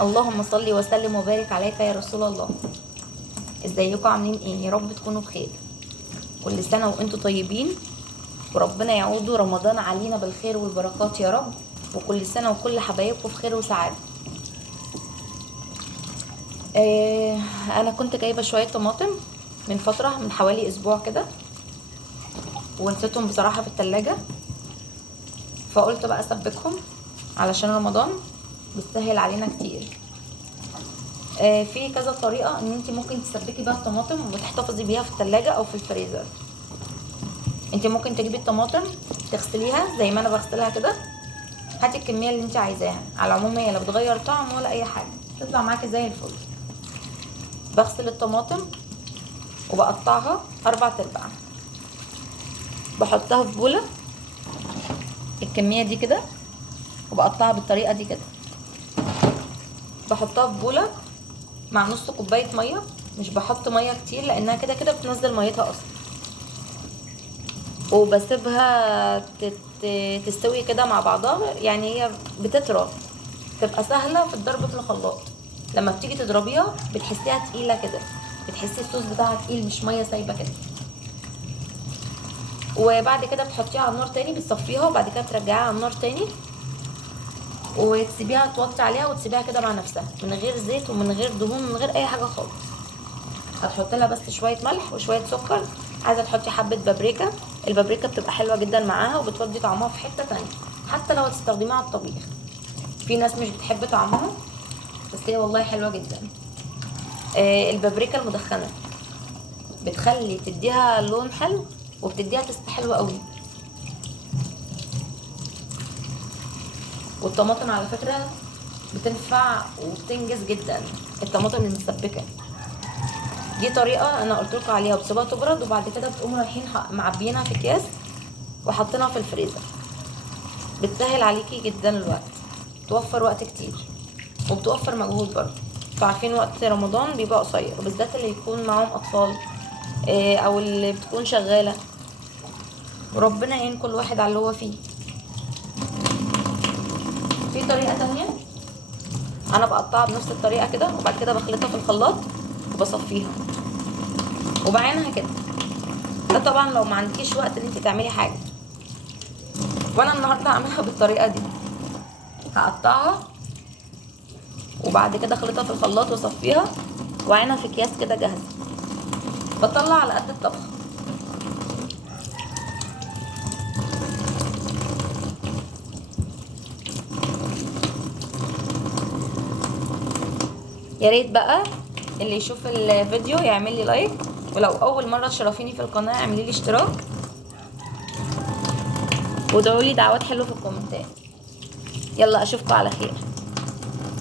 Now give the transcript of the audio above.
اللهم صل وسلم وبارك عليك يا رسول الله. ازيكم عاملين ايه؟ يا رب تكونوا بخير. كل سنه وانتم طيبين، وربنا يعود رمضان علينا بالخير والبركات يا رب. وكل سنه وكل حبايبكم في خير وسعاده. آه انا كنت جايبه شويه طماطم من فتره، من حوالي اسبوع كده، ونسيتهم بصراحه في التلاجة. فقلت بقى اسبكهم علشان رمضان بيسهل علينا كتير. في كذا طريقه ان انت ممكن تسبكي بيها الطماطم وتحتفظي بيها في التلاجة او في الفريزر. انت ممكن تجيبي الطماطم تغسليها زي ما انا بغسلها كده. هاتي الكميه اللي انت عايزاها، على العموم هي لا بتغير طعم ولا اي حاجه، تطلع معاكي زي الفل. بغسل الطماطم وبقطعها 4/4، بحطها في بوله الكميه دي كده، وبقطعها بالطريقه دي كده. بحطها في بوله مع نص كوبايه ميه، مش بحط ميه كتير لانها كده كده بتنزل ميتها اصلا. وبسيبها تستوي كده مع بعضها، يعني هي بتطرى، تبقى سهله في الضرب في الخلاط. لما بتيجي تضربيها بتحسيها تقيله كده، بتحسي الصوص بتاعها تقيل، مش ميه سايبه كده. وبعد كده بتحطيها على النار تاني، بتصفيها وبعد كده ترجعيها على النار تاني، وتسيبيها توطي عليها وتسيبيها كده مع نفسها من غير زيت ومن غير دهون من غير اي حاجه خالص. هتحط لها بس شويه ملح وشويه سكر. عايزه تحطي حبه بابريكا، البابريكا بتبقى حلوه جدا معاها وبتودي طعمها في حته تانية، حتى لو هتستخدميها على الطبيخ. في ناس مش بتحب طعمها، بس هي والله حلوه جدا. البابريكا المدخنه بتخلي تديها لون حلو وبتديها تست حلو قوي. والطماطم على فكره بتنفع وبتنجز جدا، الطماطم المسبكه دي طريقه انا قلت لكم عليها. بتسيبوها تبرد وبعد كده بتقوموا رايحين معبيينها في اكياس وحاطينها في الفريزر. بتسهل عليكي جدا الوقت، توفر وقت كتير وبتوفر مجهود برضه. انتوا عارفين وقت رمضان بيبقى قصير، وبالذات اللي يكون معاهم اطفال او اللي بتكون شغاله. وربنا يعين كل واحد على اللي هو فيه. في طريقه تانية انا بقطعها بنفس الطريقه كده، وبعد كده بخلطها في الخلاط وبصفيها وبعينها كده. ده طبعا لو ما عندكيش وقت ان انت تعملي حاجه، وانا النهارده هعملها بالطريقه دي. هقطعها وبعد كده اخلطها في الخلاط واصفيها واعينها في اكياس كده جاهزه. بطلع على قد الطبخ. يا ريت بقى اللي يشوف الفيديو يعمل لي لايك، ولو اول مره تشرفيني في القناه اعملي لي اشتراك، وادعوا لي دعوات حلوه في الكومنتات. يلا اشوفكم على خير.